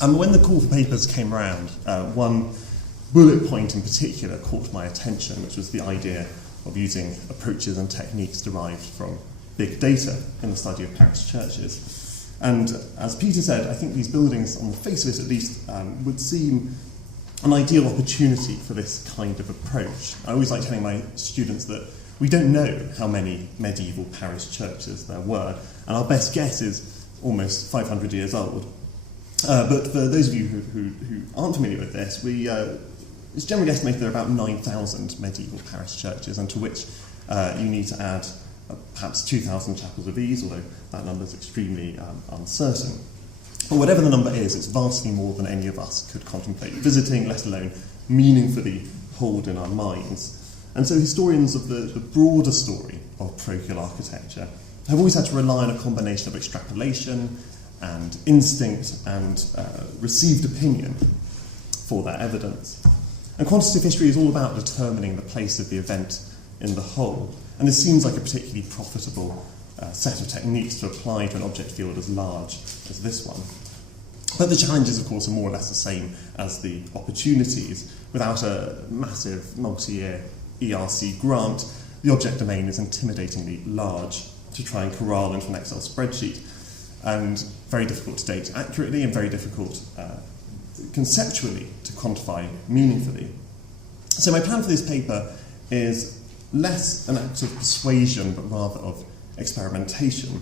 And when the call for papers came around, one bullet point in particular caught my attention, which was the idea of using approaches and techniques derived from big data in the study of parish churches. And as Peter said, I think these buildings, on the face of it at least, would seem an ideal opportunity for this kind of approach. I always like telling my students that we don't know how many medieval parish churches there were, and our best guess is almost 500 years old. But for those of you who aren't familiar with this, it's generally estimated there are about 9,000 medieval parish churches, and to which you need to add perhaps 2,000 chapels of ease, although that number is extremely uncertain. But whatever the number is, it's vastly more than any of us could contemplate visiting, let alone meaningfully hold in our minds. And so historians of the broader story of parochial architecture have always had to rely on a combination of extrapolation and instinct and received opinion for that evidence. And quantitative history is all about determining the place of the event in the whole, and this seems like a particularly profitable set of techniques to apply to an object field as large as this one. But the challenges, of course, are more or less the same as the opportunities. Without a massive multi-year ERC grant, the object domain is intimidatingly large to try and corral into an Excel spreadsheet, and very difficult to date accurately and very difficult conceptually to quantify meaningfully. So my plan for this paper is less an act of persuasion, but rather of experimentation,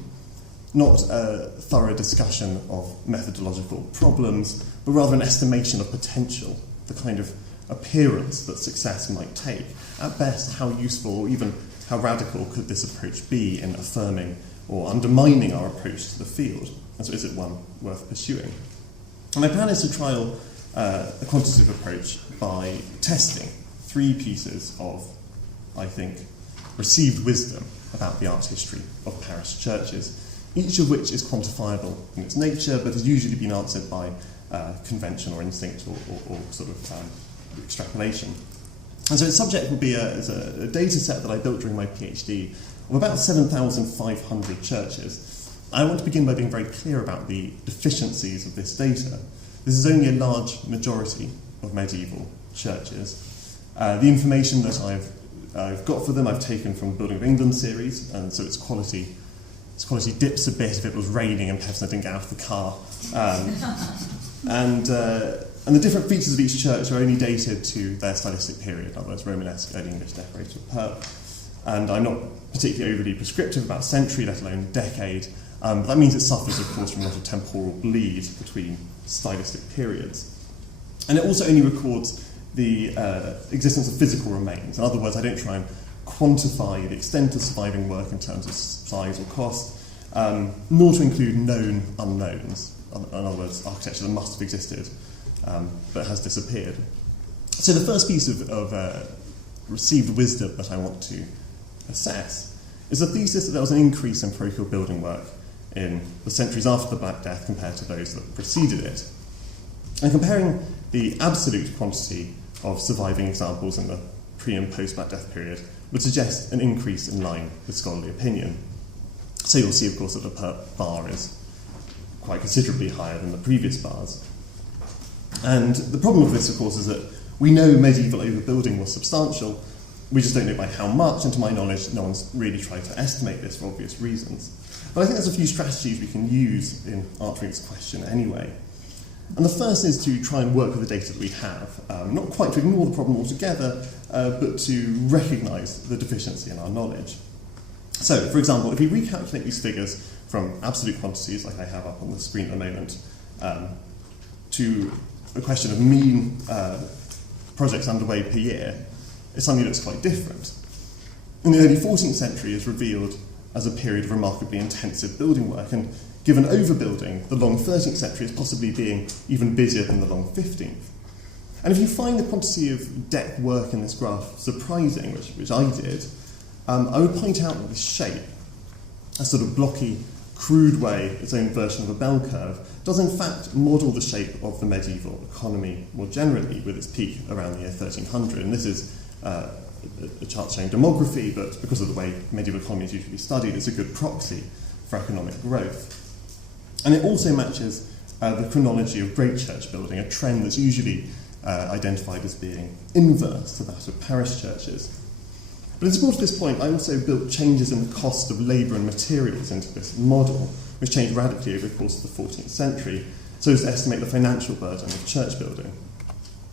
not a thorough discussion of methodological problems, but rather an estimation of potential, the kind of appearance that success might take. At best, how useful or even how radical could this approach be in affirming or undermining our approach to the field? And so is it one worth pursuing? And my plan is to trial a quantitative approach by testing 3 pieces of, I think, received wisdom about the art history of parish churches, each of which is quantifiable in its nature, but has usually been answered by convention or instinct or sort of extrapolation. And so its subject will be a data set that I built during my PhD of about 7,500 churches. I want to begin by being very clear about the deficiencies of this data. This is only a large majority of medieval churches. The information that I've got for them I've taken from the Building of England series, and so its quality dips a bit if it was raining and Pevsner didn't get out of the car. And the different features of each church are only dated to their stylistic period, in other words, Romanesque, Early English decorated with perp. And I'm not particularly overly prescriptive about century, let alone decade, but that means it suffers, of course, from a lot of temporal bleed between stylistic periods. And it also only records the existence of physical remains. In other words, I don't try and quantify the extent of surviving work in terms of size or cost, nor to include known unknowns. In other words, architecture that must have existed but has disappeared. So the first piece of received wisdom that I want to assess is the thesis that there was an increase in parochial building work in the centuries after the Black Death compared to those that preceded it. And comparing the absolute quantity of surviving examples in the pre- and post-Black Death period would suggest an increase in line with scholarly opinion. So you'll see, of course, that the perp bar is quite considerably higher than the previous bars. And the problem with this, of course, is that we know medieval overbuilding was substantial. We just don't know by how much, and to my knowledge, no one's really tried to estimate this for obvious reasons. But I think there's a few strategies we can use in answering this question anyway. And the first is to try and work with the data that we have, not quite to ignore the problem altogether, but to recognise the deficiency in our knowledge. So, for example, if we recalculate these figures from absolute quantities, like I have up on the screen at the moment, to a question of mean projects underway per year, it suddenly looks quite different. In the early 14th century is revealed as a period of remarkably intensive building work, and given overbuilding, the long 13th century is possibly being even busier than the long 15th. And if you find the quantity of deck work in this graph surprising, which I did, I would point out that this shape, a sort of blocky, crude way, its own version of a bell curve, does in fact model the shape of the medieval economy more generally, with its peak around the year 1300. And this is a chart showing demography, but because of the way medieval economy is usually studied, it's a good proxy for economic growth. And it also matches the chronology of great church building, a trend that's usually identified as being inverse to that of parish churches. But in support of this point, I also built changes in the cost of labour and materials into this model, which changed radically over the course of the 14th century, so as to estimate the financial burden of church building.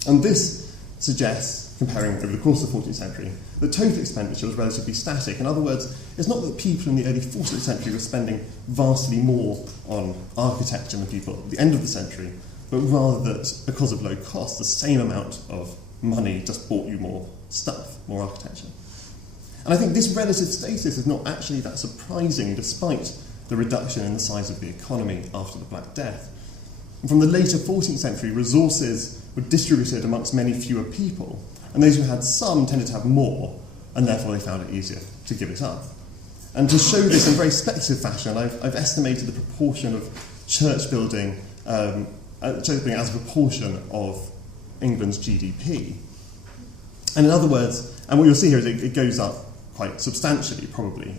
And this suggests, comparing over the course of the 14th century, that total expenditure was relatively static. In other words, it's not that people in the early 14th century were spending vastly more on architecture than people at the end of the century, but rather that, because of low cost, the same amount of money just bought you more stuff, more architecture. And I think this relative status is not actually that surprising, despite the reduction in the size of the economy after the Black Death. And from the later 14th century, resources were distributed amongst many fewer people, and those who had some tended to have more, and therefore they found it easier to give it up. And to show this in very speculative fashion, I've estimated the proportion of church building as a proportion of England's GDP. And in other words, and what you'll see here is it goes up quite substantially, probably,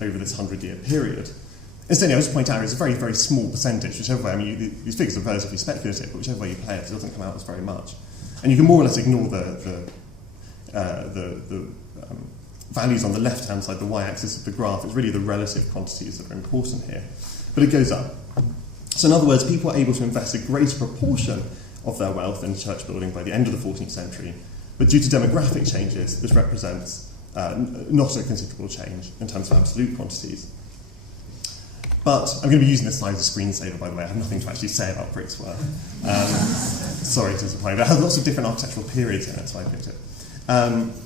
over this 100-year period. Incidentally, I just point out it's a very, very small percentage, whichever way. I mean, these figures are relatively speculative, but whichever way you play it, it doesn't come out as very much. And you can more or less ignore the values on the left-hand side, the y-axis of the graph. It's really the relative quantities that are important here. But it goes up. So in other words, people are able to invest a greater proportion of their wealth in church building by the end of the 14th century. But due to demographic changes, this represents not a considerable change in terms of absolute quantities. But I'm going to be using this slide as a screensaver, by the way. I have nothing to actually say about Brick's work. Sorry to disappoint, but it has lots of different architectural periods in it, so I picked it.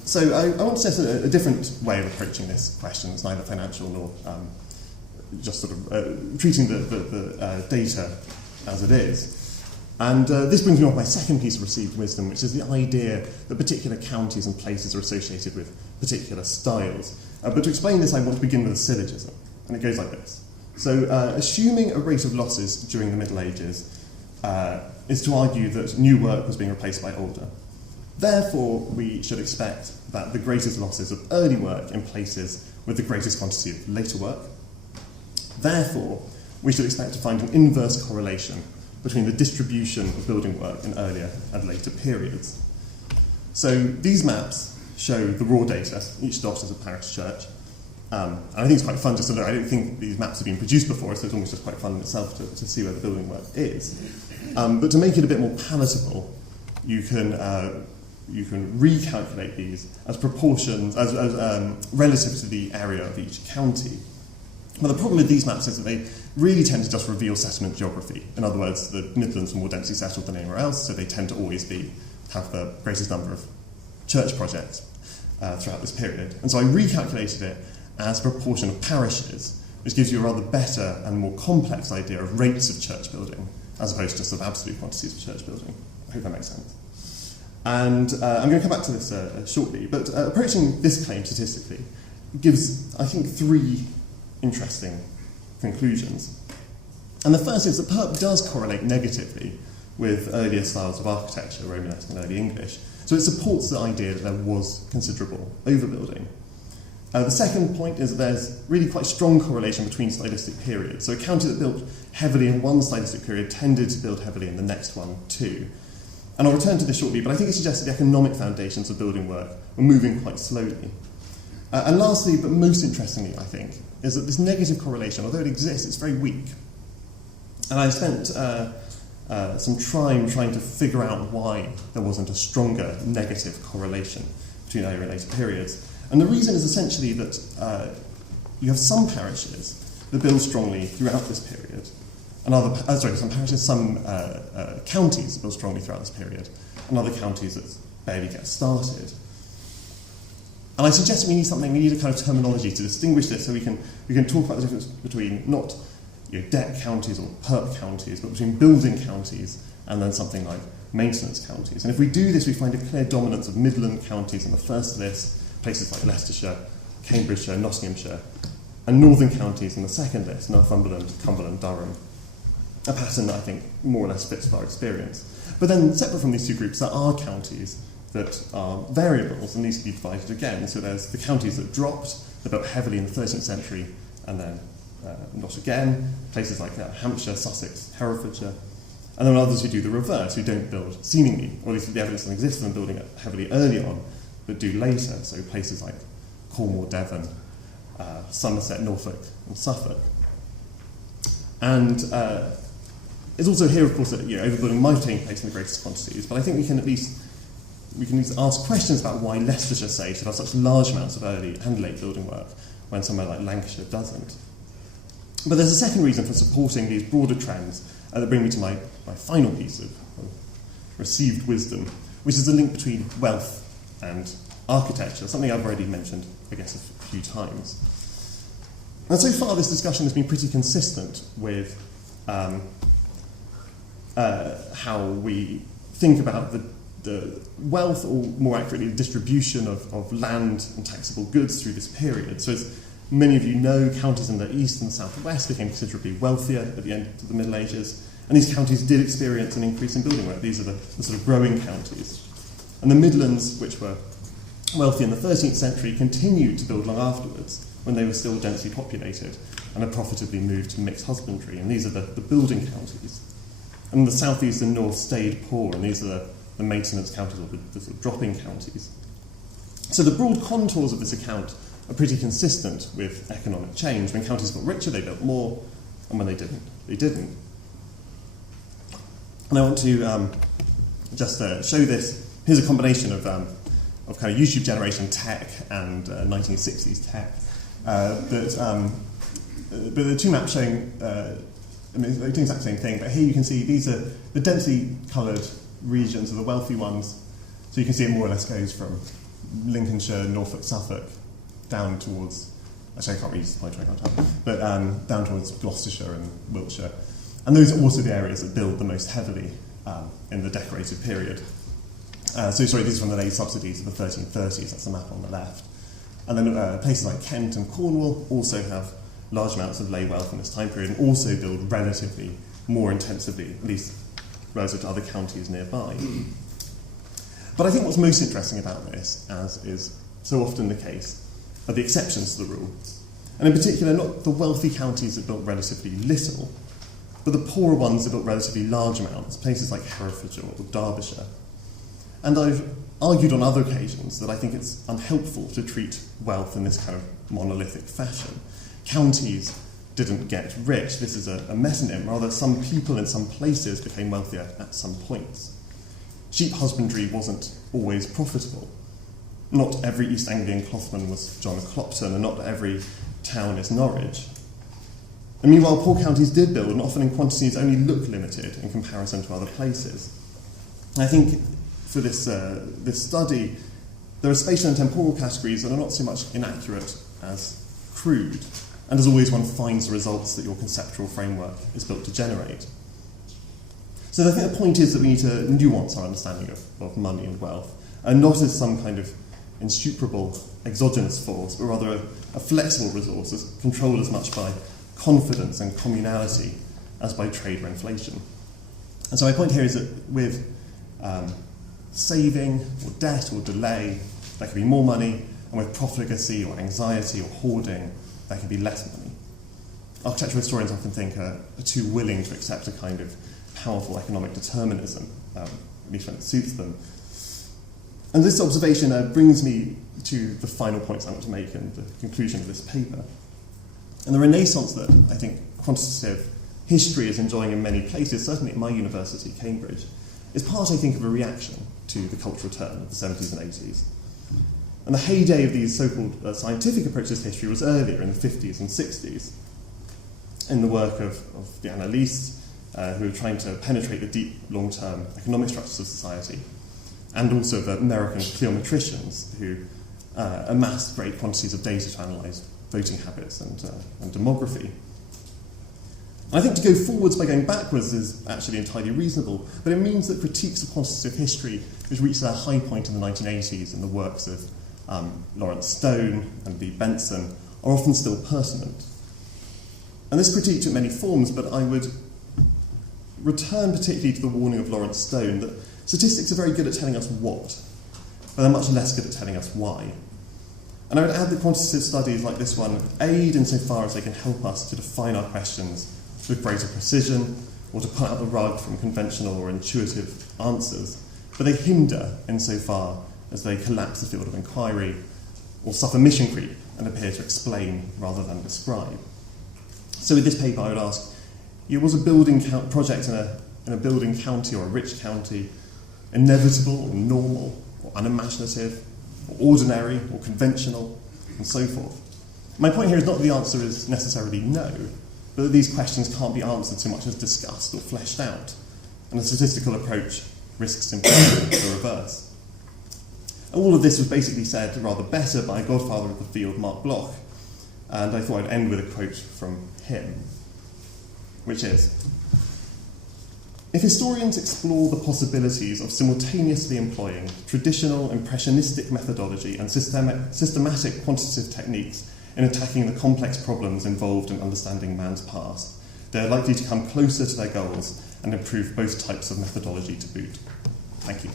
So I want to suggest a different way of approaching this question. It's neither financial nor just sort of treating the data as it is. And this brings me on to my second piece of received wisdom, which is the idea that particular counties and places are associated with particular styles. But to explain this, I want to begin with a syllogism, and it goes like this. So, assuming a rate of losses during the Middle Ages is to argue that new work was being replaced by older. Therefore, we should expect that the greatest losses of early work in places with the greatest quantity of later work. Therefore, we should expect to find an inverse correlation between the distribution of building work in earlier and later periods. So these maps show the raw data, each dot is a parish church. And I think it's quite fun just to look. I don't think these maps have been produced before, so it's almost just quite fun in itself to see where the building work is. But to make it a bit more palatable, you can recalculate these as proportions, as relative to the area of each county. But the problem with these maps is that they really tend to just reveal settlement geography. In other words, the Midlands are more densely settled than anywhere else, so they tend to always have the greatest number of church projects throughout this period. And so I recalculated it as a proportion of parishes, which gives you a rather better and more complex idea of rates of church building, as opposed to just of absolute quantities of church building. I hope that makes sense. And I'm going to come back to this shortly, but approaching this claim statistically gives, I think, three interesting conclusions. And the first is that PERP does correlate negatively with earlier styles of architecture, Romanesque and early English. So it supports the idea that there was considerable overbuilding. The second point is that there's really quite strong correlation between stylistic periods. So a county that built heavily in one stylistic period tended to build heavily in the next one too. And I'll return to this shortly, but I think it suggests that the economic foundations of building work were moving quite slowly. And lastly, but most interestingly, I think, is that this negative correlation, although it exists, it's very weak. And I spent some time trying to figure out why there wasn't a stronger negative correlation between earlier and later periods. And the reason is essentially that you have some parishes that build strongly throughout this period, and some counties that build strongly throughout this period, and other counties that barely get started. And I suggest we need a kind of terminology to distinguish this, so we can talk about the difference between not debt counties or PERP counties, but between building counties and then something like maintenance counties. And if we do this, we find a clear dominance of Midland counties in the first list, places like Leicestershire, Cambridgeshire, Nottinghamshire, and northern counties in the second list, Northumberland, Cumberland, Durham, a pattern that I think more or less fits with our experience. But then, separate from these two groups, there are counties that are variables, and these can be divided again. So there's the counties that dropped, that built heavily in the 13th century, and then not again, places like Hampshire, Sussex, Herefordshire, and then others who do the reverse, who don't build seemingly, or at least the evidence that exists of them building it heavily early on, but do later, so places like Cornwall, Devon, Somerset, Norfolk, and Suffolk. And it's also here, of course, that overbuilding might have taken place in the greatest quantities, but I think we can at least ask questions about why Leicestershire, say, should have such large amounts of early and late building work when somewhere like Lancashire doesn't. But there's a second reason for supporting these broader trends that bring me to my final piece of received wisdom, which is the link between wealth and architecture, something I've already mentioned, I guess, a few times. And so far this discussion has been pretty consistent with how we think about the wealth, or more accurately, the distribution of land and taxable goods through this period. So as many of you know, counties in the east and southwest became considerably wealthier at the end of the Middle Ages, and these counties did experience an increase in building work. These are the sort of growing counties. And the Midlands, which were wealthy in the 13th century, continued to build long afterwards, when they were still densely populated and had profitably moved to mixed husbandry. And these are the building counties. And the southeast and north stayed poor, and these are the maintenance counties, or the sort of dropping counties. So the broad contours of this account are pretty consistent with economic change. When counties got richer, they built more, and when they didn't, they didn't. And I want to just show this. Here's a combination of kind of YouTube generation tech and 1960s tech. But the two maps showing, they're doing the exact same thing, but here you can see these are the densely coloured regions are the wealthy ones. So you can see it more or less goes from Lincolnshire, Norfolk, Suffolk, down towards, actually I can't read my track on time, but down towards Gloucestershire and Wiltshire. And those are also the areas that build the most heavily in the decorated period. These are from the late subsidies of the 1330s, that's the map on the left. And then places like Kent and Cornwall also have large amounts of lay wealth in this time period, and also build relatively more intensively, at least relative to other counties nearby. But I think what's most interesting about this, as is so often the case, are the exceptions to the rule. And in particular, not the wealthy counties that built relatively little, but the poorer ones that built relatively large amounts, places like Herefordshire or Derbyshire. And I've argued on other occasions that I think it's unhelpful to treat wealth in this kind of monolithic fashion. Counties didn't get rich. This is a metonym. Rather, some people in some places became wealthier at some points. Sheep husbandry wasn't always profitable. Not every East Anglian clothman was John Clopton, and not every town is Norwich. And meanwhile, poor counties did build, and often in quantities only look limited in comparison to other places. And I think for this study, there are spatial and temporal categories that are not so much inaccurate as crude, and as always, one finds the results that your conceptual framework is built to generate. So I think the point is that we need to nuance our understanding of money and wealth, and not as some kind of insuperable exogenous force, but rather a flexible resource that's controlled as much by confidence and communality as by trade or inflation. And so my point here is that with saving or debt or delay, there can be more money, and with profligacy or anxiety or hoarding, there can be less money. Architectural historians often think are too willing to accept a kind of powerful economic determinism, at least when it suits them. And this observation brings me to the final points I want to make in the conclusion of this paper. And the renaissance that I think quantitative history is enjoying in many places, certainly at my university, Cambridge, is part, I think, of a reaction to the cultural turn of the 70s and 80s. And the heyday of these so-called scientific approaches to history was earlier, in the 50s and 60s, in the work of the analysts who were trying to penetrate the deep, long-term economic structures of society, and also of American geometricians who amassed great quantities of data to analyse voting habits and demography. I think to go forwards by going backwards is actually entirely reasonable, but it means that critiques of quantitative history, which reached their high point in the 1980s in the works of Lawrence Stone and B. Benson, are often still pertinent. And this critique took many forms, but I would return particularly to the warning of Lawrence Stone that statistics are very good at telling us what, but they're much less good at telling us why. And I would add that quantitative studies like this one aid insofar as they can help us to define our questions with greater precision, or to pull out the rug from conventional or intuitive answers, but they hinder insofar as they collapse the field of inquiry or suffer mission creep and appear to explain rather than describe. So with this paper I would ask, was a building project in a building county or a rich county inevitable or normal or unimaginative or ordinary or conventional and so forth? My point here is not that the answer is necessarily no, but that these questions can't be answered so much as discussed or fleshed out, and a statistical approach risks implying the reverse. All of this was basically said rather better by a godfather of the field, Mark Bloch, and I thought I'd end with a quote from him, which is, "If historians explore the possibilities of simultaneously employing traditional impressionistic methodology and systematic quantitative techniques in attacking the complex problems involved in understanding man's past, they are likely to come closer to their goals and improve both types of methodology to boot." Thank you.